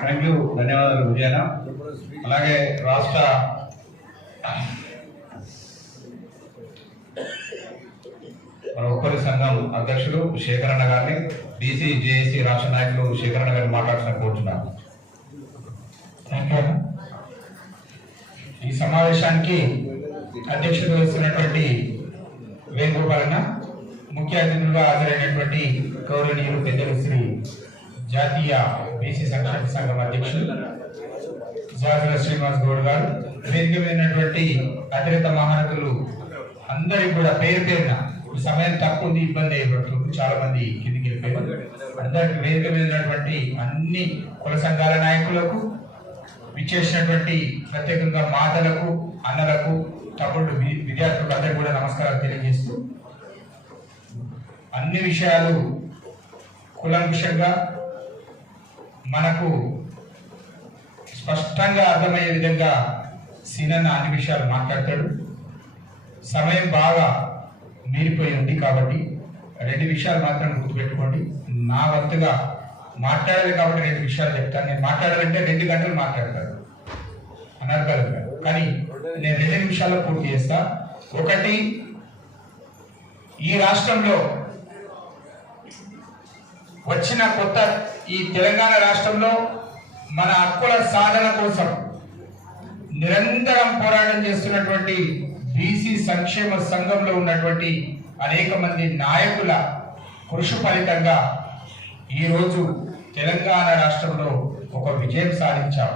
Thank you, ధన్యవాదాలు విజయన. అలాగే రాష్ట్ర మన ఉప్పరి సంఘం అధ్యక్షుడు శేఖరన్న గారిని, బీసీ జేఏసీ రాష్ట్ర నాయకులు శేఖరన్న గారిని మాట్లాడుతున్న కోరుతున్నాను. Thank you. ఈ సమావేశానికి అధ్యక్షత వహిస్తున్నటువంటి వేణుగోపాలన్న, ముఖ్య అతిథులుగా హాజరైనటువంటి గౌరవనీయులు పెద్దలు శ్రీ జాతీయ బీసీ సంక్షేమ సంఘం అధ్యక్షులు జాజుల శ్రీనివాస్ గౌడ్ గారు, వేదిక మీదటువంటి అతిరత మహారథులు అందరికి కూడా పేరు పేరున సమయం తక్కువ ఉంది, ఇబ్బంది అయ్యేటప్పుడు చాలా మంది కిందికి వెళ్ళిపోయారు. అందరికి వేదిక మీద ఉన్నటువంటి అన్ని కుల సంఘాల నాయకులకు, విచ్చేసినటువంటి ప్రత్యేకంగా మాతలకు, అన్నలకు, తమ్ముళ్ళు, విద్యార్థులకు అందరికీ కూడా నమస్కారాలు తెలియజేస్తూ, అన్ని విషయాలు కులంకుషంగా మనకు స్పష్టంగా అర్థమయ్యే విధంగా సీనన్న అన్ని విషయాలు మాట్లాడతాడు. సమయం బాగా మీరిపోయి ఉంది కాబట్టి 2 విషయాలు మాత్రం గుర్తుపెట్టుకోండి. నా వంతుగా మాట్లాడాలి కాబట్టి 2 విషయాలు చెప్తాను. నేను మాట్లాడాలంటే 2 గంటలు మాట్లాడతాను అనర్గలంగా, కానీ నేను 2 నిమిషాల్లో పూర్తి చేస్తా. ఒకటి, ఈ రాష్ట్రంలో వచ్చిన కొత్త ఈ తెలంగాణ రాష్ట్రంలో మన హక్కుల సాధన కోసం నిరంతరం పోరాటం చేస్తున్నటువంటి బీసీ సంక్షేమ సంఘంలో ఉన్నటువంటి అనేక మంది నాయకుల కృషి ఫలితంగా ఈరోజు తెలంగాణ రాష్ట్రంలో ఒక విజయం సాధించాం.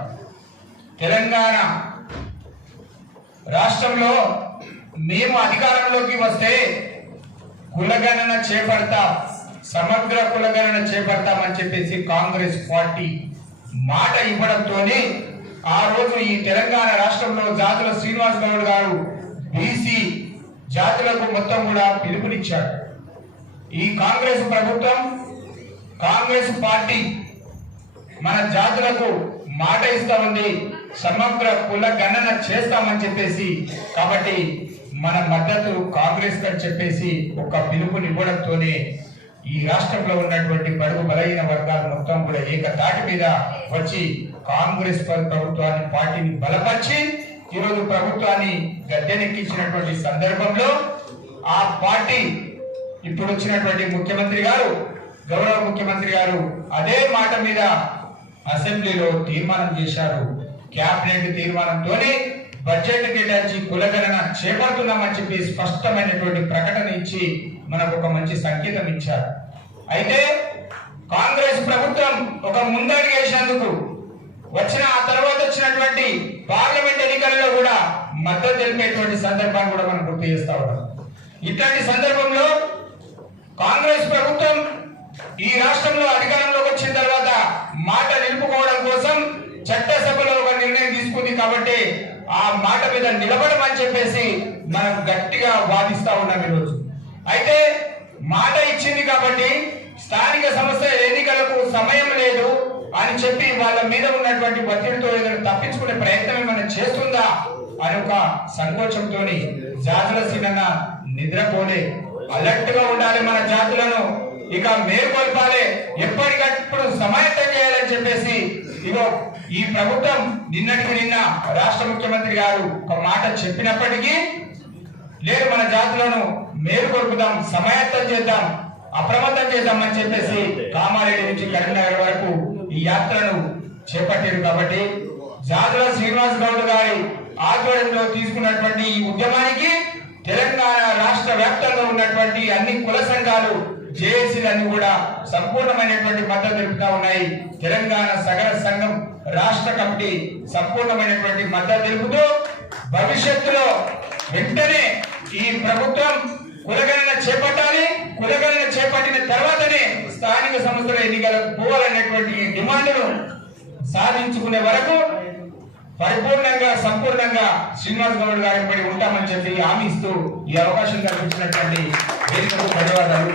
తెలంగాణ రాష్ట్రంలో మేము అధికారంలోకి వస్తే కులగణన చేపడతాం, సమగ్ర కులగణన చేపడతామని చెప్పేసి కాంగ్రెస్ పార్టీ మాట ఇవ్వడంతోనే ఆ రోజు ఈ తెలంగాణ రాష్ట్రంలో జాతుల శ్రీనివాస్ గౌడ్ గారు బీసీ జాతులకు మొత్తం కూడా పిలుపునిచ్చాడు. ఈ కాంగ్రెస్ ప్రభుత్వం, కాంగ్రెస్ పార్టీ మన జాతులకు మాట ఇస్తా ఉంది, సమగ్ర కుల గణన చేస్తామని చెప్పేసి. కాబట్టి మన మద్దతు కాంగ్రెస్ అని చెప్పేసి ఒక పిలుపునివ్వడంతోనే ఈ రాష్ట్రంలో ఉన్నటువంటి బడుగు బలహీన వర్గాలు మొత్తం కూడా ఏకతాటి మీద వచ్చి కాంగ్రెస్ ప్రభుత్వాన్ని, పార్టీని బలపరిచి ఈరోజు ప్రభుత్వాన్ని గద్దెనెక్కించినటువంటి సందర్భంలో ఆ పార్టీ ఇప్పుడు వచ్చినటువంటి ముఖ్యమంత్రి గారు, గౌరవ ముఖ్యమంత్రి గారు అదే మాట మీద అసెంబ్లీలో తీర్మానం చేశారు. క్యాబినెట్ తీర్మానంతోనే బడ్జెట్ కేటాయించి కులగణన చేపడుతున్నామని చెప్పి స్పష్టమైనటువంటి ప్రకటన ఇచ్చి మనకు ఒక మంచి సంకేతం ఇచ్చారు. అయితే కాంగ్రెస్ ప్రభుత్వం ఒక ముందడుగు వేసేందుకు వచ్చిన ఆ తర్వాత వచ్చినటువంటి పార్లమెంట్ ఎన్నికలలో కూడా మద్దతు తెలిపేటువంటి సందర్భాన్ని కూడా మనం గుర్తు చేస్తా ఉన్నాం. ఇట్లాంటి సందర్భంలో కాంగ్రెస్ ప్రభుత్వం ఈ రాష్ట్రంలో అధికారంలోకి వచ్చిన తర్వాత మాట నిలుపుకోవడం కోసం చట్టసభలో ఒక నిర్ణయం తీసుకుంది. కాబట్టి ఆ మాట మీద నిలబడమని చెప్పేసి మనం గట్టిగా వాదిస్తా ఉన్నాం ఈరోజు. అయితే మాట ఇచ్చింది కాబట్టి స్థానిక సంస్థల ఎన్నికలకు సమయం లేదు అని చెప్పి వాళ్ళ మీద ఉన్నటువంటి ఒత్తిడితో ఏదైనా తప్పించుకునే ప్రయత్నం ఏమైనా చేస్తుందా అని ఒక సంకోచంతో జాతుల సీనన్న నిద్రపోలే, అలర్ట్ గా ఉండాలి, మన జాతులను ఇక మేల్కొల్పాలి, ఎప్పటికప్పుడు సమాయత్తం చేయాలని చెప్పేసి ఇగో ఈ ప్రభుత్వం నిన్నటికి నిన్న రాష్ట్ర ముఖ్యమంత్రి గారు ఒక మాట చెప్పినప్పటికీ లేదు, మన జాతులను మేలుకొల్పుదాం, సమాయత్తం చేద్దాం, అప్రమత్తం చేద్దామని చెప్పేసి కామారెడ్డి నుంచి కరీంనగర్ వరకు ఈ యాత్రను చేపట్టారు. కాబట్టి జాతుల శ్రీనివాస్ గౌడ్ గారి ఆధ్వర్యంలో తీసుకున్నటువంటి ఈ ఉద్యమానికి తెలంగాణ రాష్ట్ర వ్యాప్తంగా ఉన్నటువంటి అన్ని కుల సంఘాలు, జేఏసీలన్నీ కూడా సంపూర్ణమైనటువంటి మద్దతు తెలుపుతా ఉన్నాయి. తెలంగాణ సగర సంఘం రాష్ట్ర కమిటీ సంపూర్ణమైనటువంటి మద్దతు తెలుపుతూ భవిష్యత్తులో వెంటనే ఈ ప్రభుత్వం కులగణన చేపట్టాలి, కులగణన చేపట్టిన తర్వాతనే స్థానిక సంస్థల ఎన్నికలకు పోవాలనేటువంటి డిమాండ్ను సాధించుకునే వరకు పరిపూర్ణంగా, సంపూర్ణంగా శ్రీనివాస్ గౌడ్ గారి పడి ఉంటామని చెప్పి హామీ ఇస్తూ ఈ అవకాశం కల్పించినటువంటి వేదికకు ధన్యవాదాలు.